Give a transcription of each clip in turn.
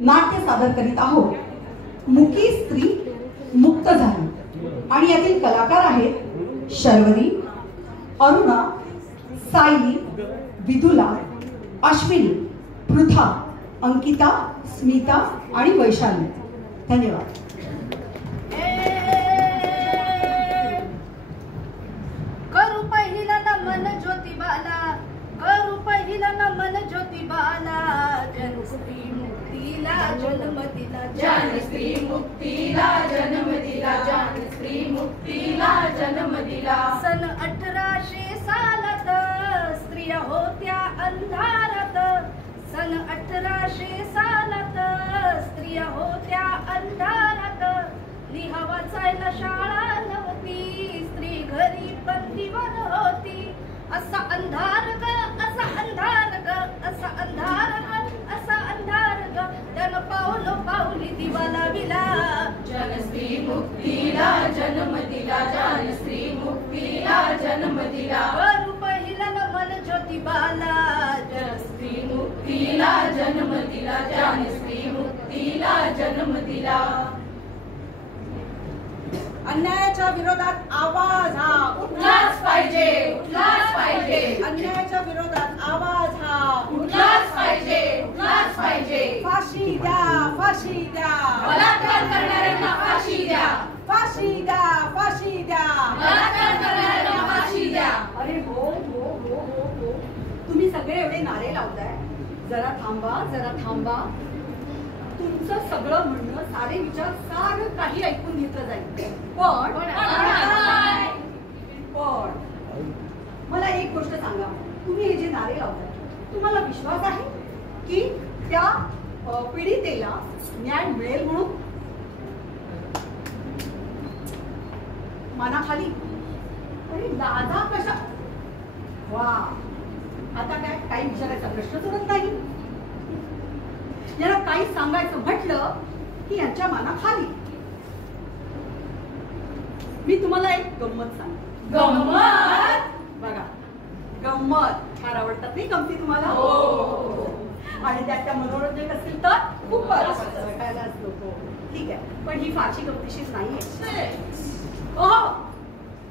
नाट्य सादर करीत आहोत. मुकी स्त्री मुक्त झाली आणि यातील कलाकार आहेत शर्वरी, अरुणा, सायली, विदुला, अश्विनी, पृथा, अंकिता, स्मिता आणि वैशाली. धन्यवाद. करू पहिला नमन ज्योतिबाला, करू पहिला नमन ज्योतिबाला. जनस्त्री मुक्तीला जन्म दिला, जनस्त्री मुक्तीला जन्म दिला, जनस्त्री मुक्तीला जन्म दिला. सन 1800 सालात स्त्रिया होत्या अंधारात, सन 1800 सालात स्त्रिया होत्या अंधारात. लिहा वाचायला शाळा नव्हती, स्त्री घरी बंदीवर होती. असा अंधार ग, असा अंधार ग, असा अंधार ग, असा अंधार ग. त्यानं पाऊल पाऊली दिवा लाविला, जनस्त्री मुक्तीला जन्म दिला, जनस्त्री मुक्तीला जन्म दिला. करू पहिला नमन ज्योतिबाला, जनस्त्री मुक्तीला जन्म दिला, जनस्त्री मुक्तीला जन्म दिला. अन्यायाच्या विरोधात आवाज हा उठलाच पाहिजे, उठलाच पाहिजे. अन्यायाच्या विरोधात आवाज हा उठलाच पाहिजे, उठलाच पाहिजे. फाशी द्या, फाशी द्या, बलात्कार करणाऱ्यांना फाशी द्या, फाशी द्या, फाशी द्या, बलात्कार करणाऱ्यांना फाशी द्या. अरे हो हो हो हो हो, तुम्ही सगळे एवढे नारे लावताय. जरा थांबा, जरा थांबा. तुमचं सगळं म्हणणं, सारे विचार, सारं काही ऐकून घेतलं जाईल. पण मला एक गोष्ट सांगा, तुम्ही हे जे नारे लावताय, तुम्हाला विश्वास आहे की त्या पीडितेला न्याय मिळेल म्हणून? मानाखाली अरे दादा कशा वा, आता काय काही विचारायचा प्रश्न उरत नाही. यांना काही सांगायचं म्हटलं की यांच्या मानाखाली. मी तुम्हाला एक गंमत सांगते. गंमत? बघा, गंमत फार आवडतात नाही गमती तुम्हाला? हो. आणि त्या मनोरंजक असतील तर खूप वाटायलाच नको. ठीक आहे, पण ही फारशी गमतीशीच नाहीये.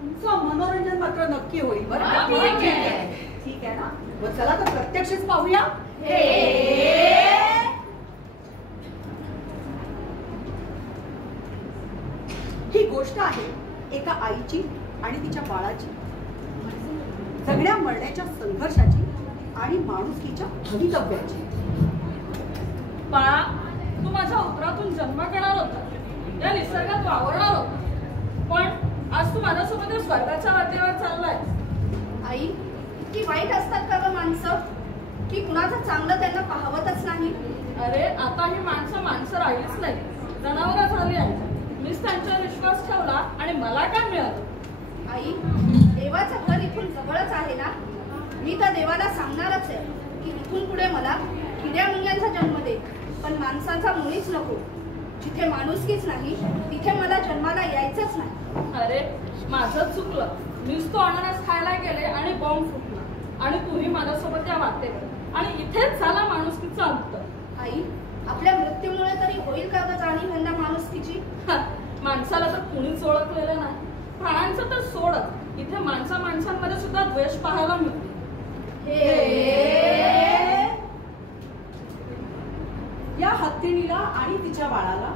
तुमचं मनोरंजन मात्र नक्की होईल बरं का? ठीक आहे ना? मग चला तर प्रत्यक्षच पाहूया. ही गोष्ट आहे एका आईची आणि तिच्या बाळाची, जगण्या मरण्याच्या संघर्षाची आणि माणुसकीच्या भवितव्याची. बाळा, तू माझ्या उतरातून जन्म घेणार होता, या निसर्गात वावरणार होता, पण आज तू माझ्यासोबत या स्वर्गाच्या वाटेवर चाललाय. आई इतकी वाईट असतात का ग माणसं, की कुणाचं चांगलं त्यांना पाहवतच नाही. अरे आता ही माणसं राहिलीच नाही, जनावरं झाली आहेत. मीच त्यांच्यावर विश्वास ठेवला आणि मला काय मिळालं? आई, देवाचं घर इथून जवळच आहे ना. मी तर देवाला सांगणारच आहे की इथून पुढे मला किड्या मुंग्यांचा जन्म दे, पण माणसाचा मुळीच नको. जिथे माणुसकीच नाही तिथे मला जन्माला यायचंच नाही. अरे माझं चुकलं, मीच तो अननस खायला गेले आणि बॉम्ब फुटला आणि तूही माझ्यासोबत या वाटेवर, आणि इथेच झाला माणुसकीचा अंत. आई, आपल्या मृत्यूमुळे तरी होईल का ग जाणीव यंदा माणुसकीची? माणसाला तर कुणीच ओळखलेलं नाही, प्राण्यांचं तर सोडच, इथे माणसांमध्ये सुद्धा द्वेष पाहायला मिळतो. या हत्तीणीला आणि तिच्या बाळाला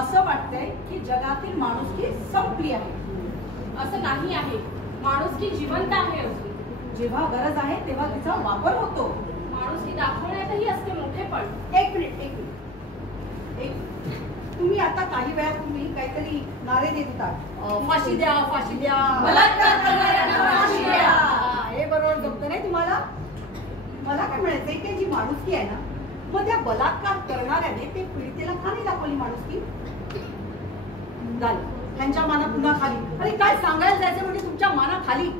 असं वाटतंय की जगातील माणुसकी संपली आहे. असं नाही आहे, माणुसकी जिवंत आहे अजून. जेव्हा गरज आहे तेव्हा तिचा वापर होतो. माणुसकी दाखवण्यातही असते मोठेपण. एक मिनिट. तुम्ही आता काही वेळात तुम्ही काहीतरी नारे देत होता, फाशी द्या, फाशी द्या, बलात्कार करणाऱ्यांना फाशी द्या. हे बरोबर जमतं नाही तुम्हाला? मला काय म्हणायचंय की जी माणुसकी आहे ना, मग त्या बलात्कार करणाऱ्याने ते पीडितेला का नाही दाखवली माणुसकी? झालं त्यांच्या माना पुन्हा खाली. अरे काय सांगायला जायचं म्हणजे तुमच्या माना खाली.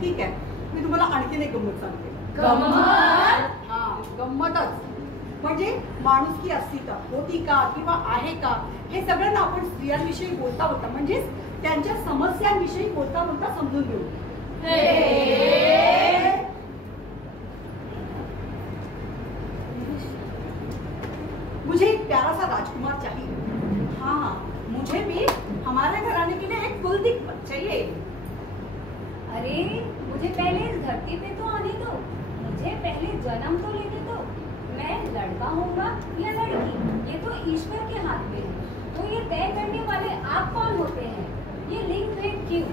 ठीक आहे, मी तुम्हाला आणखीन एक गंमत सांगते. गंमत? हा, गंमतच. म्हणजे माणुसकी अस्तित्व होती का किंवा आहे का, हे सगळं ना आपण स्त्रियांविषयी बोलता बोलता, म्हणजे त्यांच्या समस्यांविषयी बोलता बोलता समजून घेऊ. प्यारा सा राजकुमार चाहिए। हाँ, मुझे भी हमारे घराने के लिए एक कुलदीप चाहिए। अरे मुझे पहले इस धरती पे तो आने दो, मुझे पहले जन्म तो लेने दो। मैं लड़का होऊंगा या लड़की, ये तो ईश्वर के हाथ में है। तो ये तय करने वाले आप कौन होते हैं? ये लिंग भेद क्यों?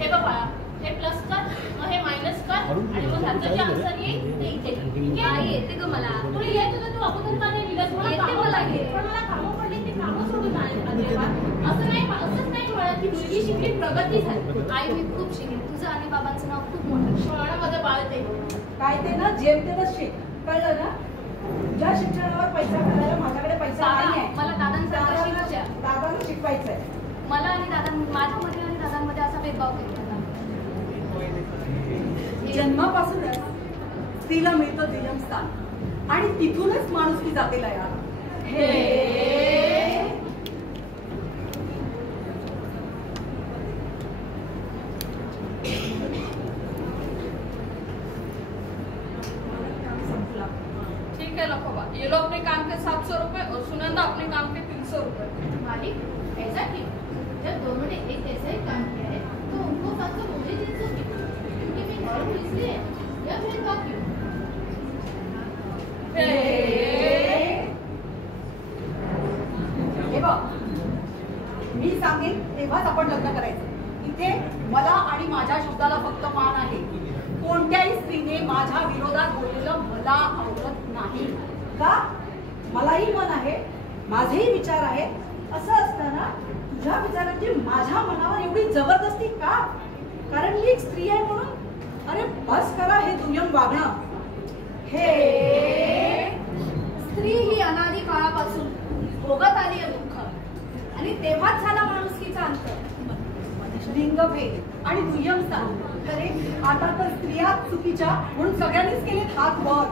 हे बघा, हे प्लस कर, मग हे मायनस कर आणि मग ह्याचं जे आन्सर येईल ते इथे लिह. ठीक आहे? येते ग मला. तुला येत होतं तू अगोदर का नाही लिहिलंस? मला येते कामं मला पडली. हे. पण मला कामं पडली ते कामं सोडून जायला अजिबात. असंच नाही म्हणत की मुलगी शिकली प्रगती झाली. आई मी खूप शिकेन. तुझं आणि बाबांचं नाव खूप मोठं. शहरामध्ये बाळते. काय ते ना जेमतेनच शिक, कळलं ना? ज्या शिक्षणावर पैसा घालायला माझ्याकडे पैसा दादा, नाहीये. मला दादांसारखं शिकायचंय. दादाला शिकवायचंय. मला आणि माझ्यामध्ये आणि दादांमध्ये असा भेदभाव केला. जन्मापासूनच स्त्रीला मिळतं दुय्यम स्थान आणि तिथूनच माणुसकी जाते लयाला. ठीक है लखोबा, ये लो अपने काम के 700 रुपए और सुनंदा अपने काम के 300 रुपए। मालिक ऐसा क्यों? जब दोनों ने एक जैसा ही काम किया है तो उनको 700 मुझे 300 क्यों? क्योंकि मैं घर हूँ इसलिए या भेदभाव क्यों? हे बघ, मी सांगेन तेव्हाच आपण लग्न करायचं. इथे मला आणि माझ्या शब्दाला फक्त मान आहे. कोणत्याही स्त्रीने माझ्या विरोधात बोललेलं मला आवडत नाही. का? मलाही मन आहे, माझेही विचार आहेत. असं असताना तुझ्या विचारांची माझ्या मनावर एवढी जबरदस्ती का? कारण मी एक स्त्री आहे म्हणून? अरे बस करा हे दुय्यम वागणं. स्त्री ही अनादी काळापासून भोगत आली आहे दुःख आणि तेव्हाच झाला माणुसकीचा अंत. लिंगभेद आणि दुय्यम स्थान. अरे आता तर स्त्रिया चुकीच्या म्हणून सगळ्यांनीच केले हात वर.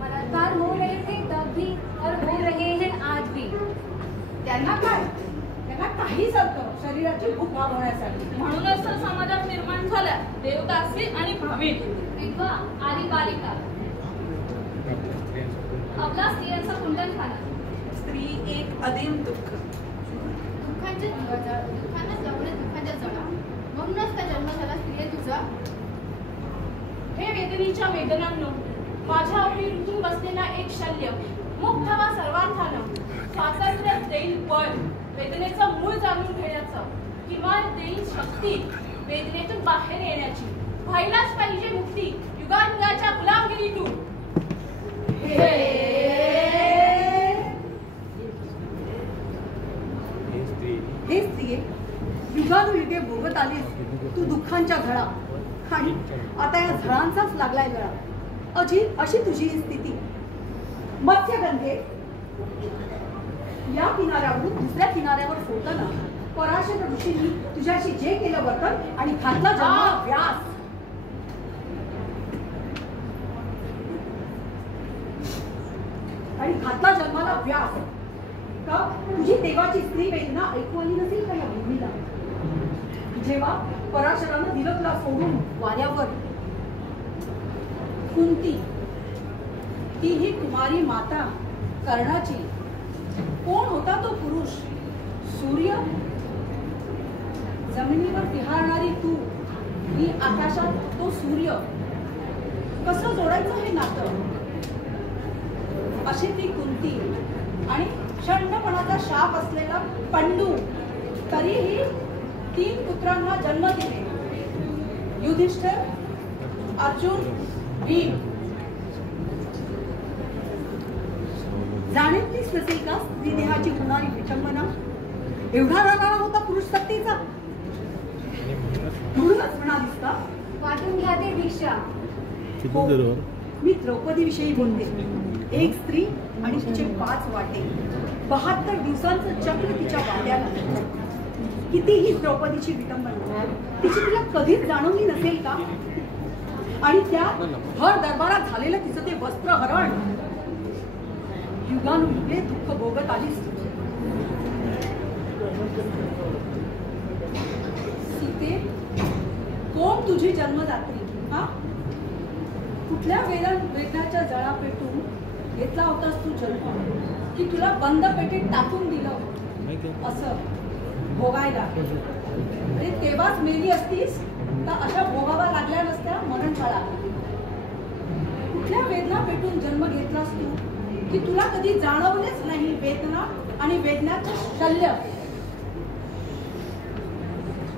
बलात्कार हो रहे थे तब भी और हो रहे हैं आज भी. त्यांना काय? त्यांना काही चालतं शरीराची भूक भागवण्यासाठी. म्हणूनच तर समाजात निर्माण झाल्या देवदासी आणि भाविक, विधवा आणि बालिका. आपला स्त्रियांचा कुंडलखाना. स्त्री एक अदीम दुःख. दुःखांना जवळ दुःखाच्या जडा. म्हणूनच का जन्म झाला स्त्रिये तुझा? हे वेदनेच्या वेदनांनो, माझ्या आवडी रुतून बसलेला एक शल्य मुक्त वा सर्वांथानं स्वातंत्र्य देईल बळ, वेदनेचं मूळ जाणून घेण्याचं, किमान देईल शक्ती वेदनेतून बाहेर येण्याची. व्हायलाच पाहिजे मुक्ती युगानुगाच्या गुलामगिरीतून. हे स्त्रिये युगानुयुगे भोगत आलीस तू दुःखांच्या झळा आणि आता या झळांचाच लागलाय गळा. अशी तुझी ही स्थिती. मत्स्यगंधे या किनाऱ्यावरून दुसऱ्या किनाऱ्यावर सोडताना पराशर ऋषींनी तुझ्याशी जे केलं वर्तन आणि घातला जन्माला व्यास. का तुझी देवाची स्त्री वेदना ऐकू आली नसेल का या भूमीला? जेव्हा पराशरानं दिलं तुला सोडून वाऱ्यावर, कुंती तीही कुमारी माता कर्णाची. कोण होता तो पुरुष? सूर्य? जमिनीवर विहारणारी तू, ही आकाशात तो सूर्य. कसं जोडायचं हे नातं? अशी ती कुंती आणि शंडपणाचा शाप असलेला पंडू. तरीही 3 पुत्रांना जन्म दिले. युधिष्ठिर, अर्जुन, भीम. जाणीवलीच नसेल का स्त्रीदेहाची होणारी विटंबना? एवढा रागाला होता पुरुष सत्तेचा. म्हणूनच म्हणालीस का वाटून घ्या ते दीक्षा. हो, मी द्रौपदी विषयी बोलते. एक स्त्री आणि तिचे 5 वाटे. 72 दिवसांचं चक्र तिच्या वाट्याला. कितीही द्रौपदीची विटंबना तिची तिला कधीच जाणवली नसेल का? आणि त्या भर दरबारात झालेलं तिचं ते वस्त्रहरण. युगानुयुगे दुःख भोगत आलीस. सीते तुझी जन्मदात्री हा कुठल्या वेदनाच्या जळा पेटून घेतला होतास तू जन्म की तुला बंद पेटीत टाकून दिलं असं भोगायला. आणि तेव्हाच मेली असतीस तर अशा भोगावा लागल्या नसत्या मरणशाळा. कुठल्या वेदना पेटून जन्म घेतलास तू की तुला कधी जाणवलेच नाही वेदना आणि वेदनाचं शल्य.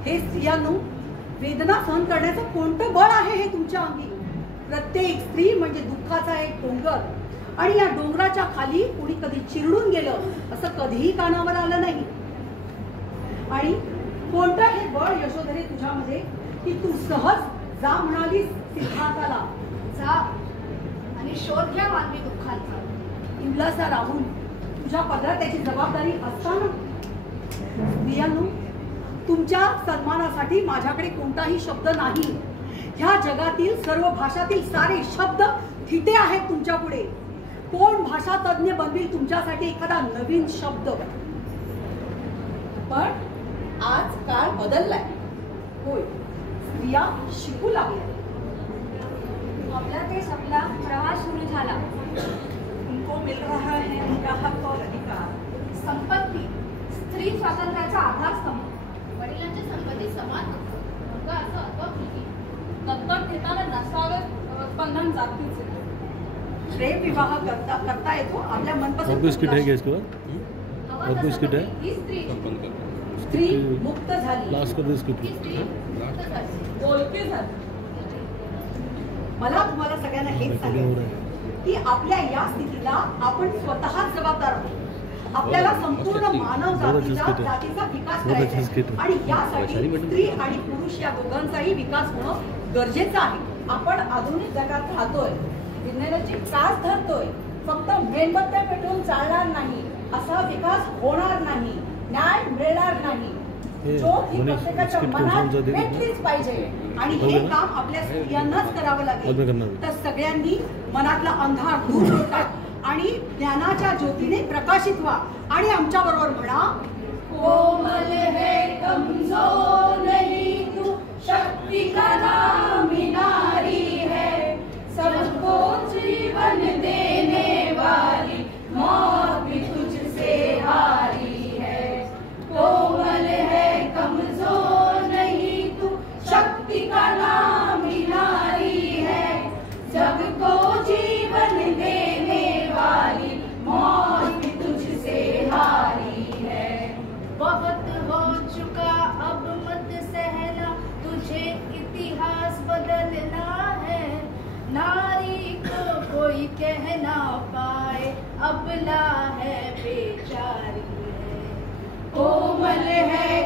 हे स्त्रियांनो, वेदना सहन करण्याचं कोणतं बळ आहे हे तुमच्या अंगी? प्रत्येक स्त्री म्हणजे दुःखाचा एक डोंगर आणि या डोंगराच्या खाली कुणी कधी चिरडून गेलं असं कधीही कानावर आलं नाही. आणि कोणतं हे बळ यशोधरे तुझ्यामध्ये की तू सहज जा म्हणालीस सिद्धार्थाला जा आणि शोध घ्या मानवी दुःखांचा. इंग्लसा राहून तुझ्या पदरात त्याची जबाबदारी असताना स्त्रियांनो, तुमच्या सन्मानासाठी माझ्याकडे कोणताही शब्द नाही. ह्या जगातील सर्व भाषातील सारे शब्द थिटे आहेत तुमच्या पुढे. कोण भाषा तज्ञ बनविल तुमच्यासाठी एखादा नवीन शब्द? पण आज काळ बदललाय. होय, स्त्रिया शिकू लागल्या. आपला देश आपला प्रवास सुरू झाला. उनको मिल रहा है उनका हक और अधिकार. संपत्ती स्त्री स्वातंत्र्याचा आधारस्तंभ. वडिलांच्या संपत्ती समान हक्क, मुलगा असो अथवा मुलगी. दत्तक घेताना नसावे बंधन जातीचे. प्रेम विवाह करता येतो आपल्या और मनपसंत बिस्किट है क्या इसके बाद? हवा और तसा बिस्किट है? ही स्त्री स्त्री मुक्त झाली. लास्ट कर दो इसको. ही स्त्री मुक्त झाली. बोलके झाले. मला तुम्हाला सगळ्यांना हेच सांगायचं की आपल्या या स्थितीला आपण स्वतःच जबाबदार आहोत. आपल्याला संपूर्ण मानव जातीचा विकास करायचा आहे आणि यासाठी स्त्री आणि पुरुष या दोघांचाही विकास होणं गरजेचं आहे. आपण आधुनिक जगात राहतोय, विज्ञानाची कास धरतोय. फक्त मेणबत्त्या पेटवून चालणार नाही, असा विकास होणार नाही, न्याय मिळणार नाही. ज्योत ही प्रत्येकाच्या मनात पेटलीच पाहिजे आणि हे काम आपल्या स्त्रियांनाच करावं लागेल. तर सगळ्यांनी मनातला अंधार दूर होतात आणि ज्ञानाच्या ज्योतीने प्रकाशित व्हा आणि आमच्या बरोबर म्हणा, कोमल है कमजोर नहीं तू, शक्ति का नाम नारी है, सबको जीवन देने वाली, मौत भी तुझसे हारी है. कोमल है कमजोर नहीं तू, शक्ति का नाम नारी है, सबको जीवन देने वाली, मौत भी तुझसे हारी है. बहुत हो चुका अब मत सहना, तुझे इतिहास बदलना है. नारी को कोई कह ना पाए, अबला है बेचारी है. कोमल है